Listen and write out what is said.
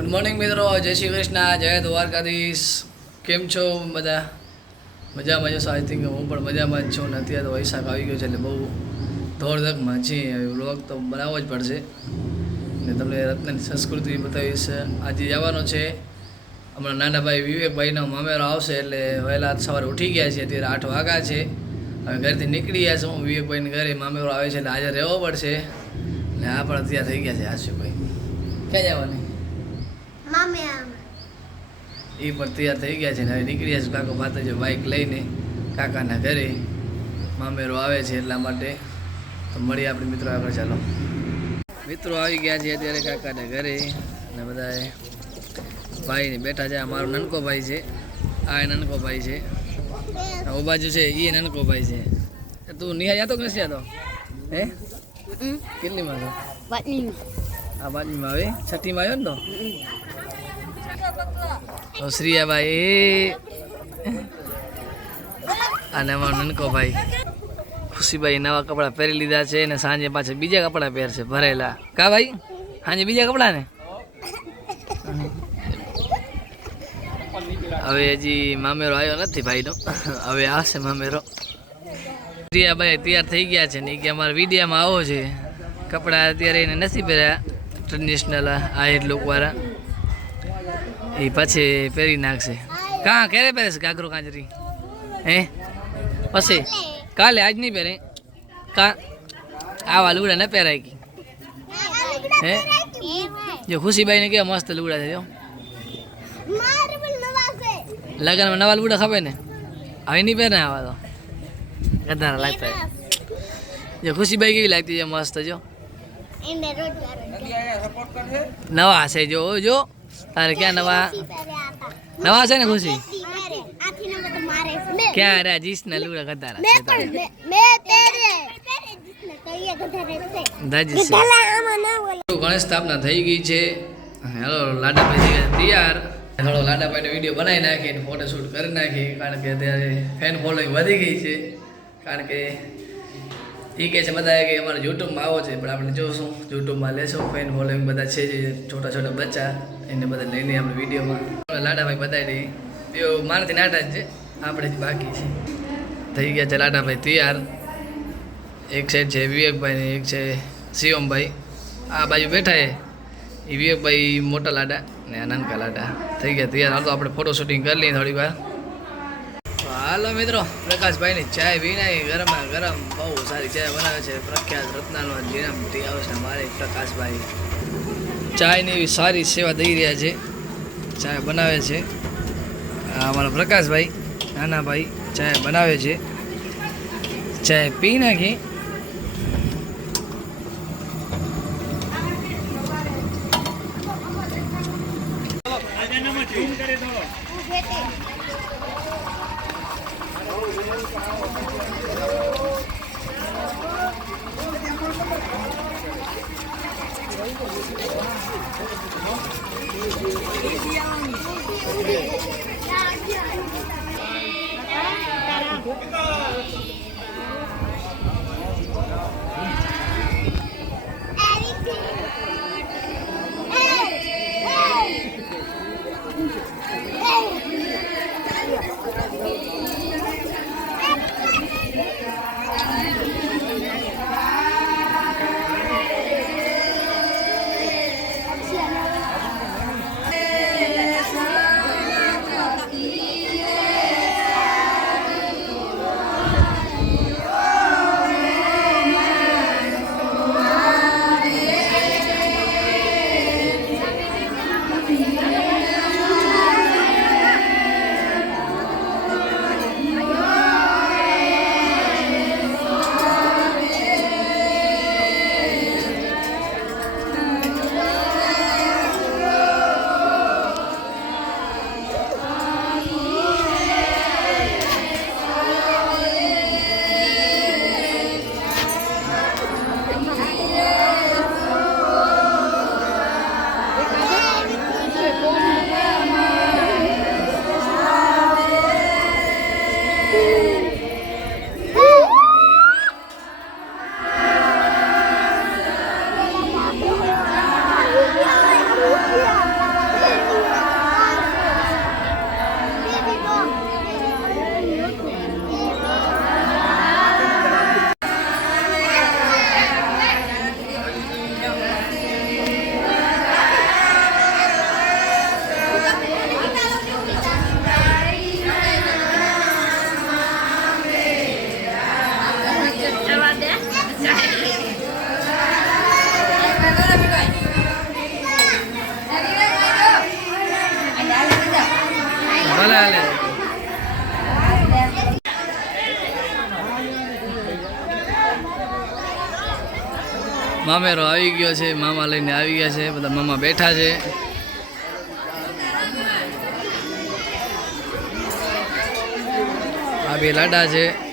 Good morning મિત્રો, જય શ્રી કૃષ્ણ, જય દ્વારકાધીશ. કેમ છો બધા? મજામાં જશો? આઈ થિંક હું પણ મજામાં જ છું. ને અત્યારે તો વૈશાખ આવી ગયો છે એટલે બહુ દોડધકમાં છીએ. વ્લોગ તો બનાવવો જ પડશે ને તમને રત્નની સંસ્કૃતિ બતાવીશ. આજે જવાનો છે હમણાં નાનાભાઈ વિવેકભાઈનો મામેરો આવશે એટલે વહેલા સવારે ઉઠી ગયા છે. અત્યારે 8 વાગ્યા છે. હવે ઘરેથી નીકળી ગયા છું. વિવેકભાઈને ઘરે મામેરો આવે છે એટલે આજે રહેવો પડશે. ને આ પણ ત્યાં થઈ ગયા છે આશુભાઈ. ક્યાં જવાની? એ પણ તૈયાર થઈ ગયા છે ને હવે નીકળ્યા છે કાકો ભાતે બાઇક લઈને કાકાના ઘરે. મામેરો આવે છે એટલા માટે તો મળીએ આપણે મિત્રો આગળ. ચાલો મિત્રો આવી ગયા છે અત્યારે કાકાના ઘરે અને બધા ભાઈને બેઠા છે. આ મારો નાનકો ભાઈ છે, આ નાનકો ભાઈ છે, ઓ બાજુ છે એ નાનકો ભાઈ છે. તું નિહાળ જતો કે નથી જતો? હે કેટલીમાં છો? આ બાજુમાં આવે, છઠ્ઠીમાં આવ્યો ને તો શ્રીયાભાઈ અને અમારો નનકો ભાઈ ખુશીભાઈ નવા કપડાં પહેરી લીધા છે ને સાંજે પાછા બીજા કપડાં પહેરશે ભરેલા. કા ભાઈ? સાંજે બીજા કપડાં ને હવે હજી મામેરો આવ્યો નથી ભાઈનો, હવે આવશે મામેરો. શ્રીયાભાઈ તૈયાર થઈ ગયા છે ને કે અમારા વિડીયામાં આવો છે. કપડાં અત્યારે એને નથી પહેર્યા ટ્રેડિશનલ આહિર લોકવાળા, એ પછી પહેરી નાખશે. કાં ક્યારે પહેરે છે ઘાઘરો કાંજરી? હે પછી કાલે, આજ નહીં પહેરે? કાં આવા લુગડા ન પહેરાય કે? હે જો ખુશીભાઈને કેવા મસ્ત લુગડા છે. જો લગ્નમાં નવા લુગડા ખપે ને, હવે નહીં પહેરે આવા તો ગધારા લાગતા. જો ખુશીભાઈ કેવી લાગતી છે? મસ્ત. જો નવા છે. જો જો તારે ક્યાં નવા છે ને ખુશી? ક્યાં રે જીસ ના લુગડા ગધારા ગણેશ સ્થાપના થઈ ગઈ છે. હેલો લાડાભાઈ થઈ ગયા તૈયાર. થોડો લાડાભાઈને વિડીયો બનાવી નાખી, ફોટોશૂટ કરી નાખી, કારણ કે અત્યારે ફેન ફોલોઈંગ વધી ગઈ છે. કારણ કે એ કહે છે બધા કે અમારે યુટ્યુબમાં આવો છે, પણ આપણે જોશું યુટ્યુબમાં લેશું. ફેન ફોલોઈંગ બધા છે જે છોટા છોટા બચ્ચા, એને બધા લઈને આપણે વિડીયોમાં લાડાભાઈ બતાવી દઈએ. બે મારાથી નાટા જ છે, આપણે જ બાકી છે. થઈ ગયા છે લાડાભાઈ તૈયાર. એક સાઈડ છે વિવેકભાઈ ને એક છે શિવમભાઈ. આ બાજુ બેઠા એ વિવેકભાઈ મોટા લાડા ને આ નાનકા લાડા. થઈ ગયા તૈયાર. હાલ તો આપણે ફોટો શૂટિંગ કરી લઈએ થોડી વાર. હાલો મિત્રો, પ્રકાશભાઈની ચાય પીનાઈ ગરમા ગરમ બહુ સારી ચાય બનાવે છે. પ્રખ્યાત રત્નાનો જીરામ ટી હાઉસ ને મારે પ્રકાશભાઈ ચાયની એવી સારી સેવા દઈ રહ્યા છે. ચાય બનાવે છે અમારા પ્રકાશભાઈ, નાના ભાઈ ચાય બનાવે છે. ચાય પી નાખી. ભલે હાલે. મામેરો આવી ગયો છે, મામા લઈને આવી ગયા છે, બધા મામા બેઠા છે. આ બે લાડા છે.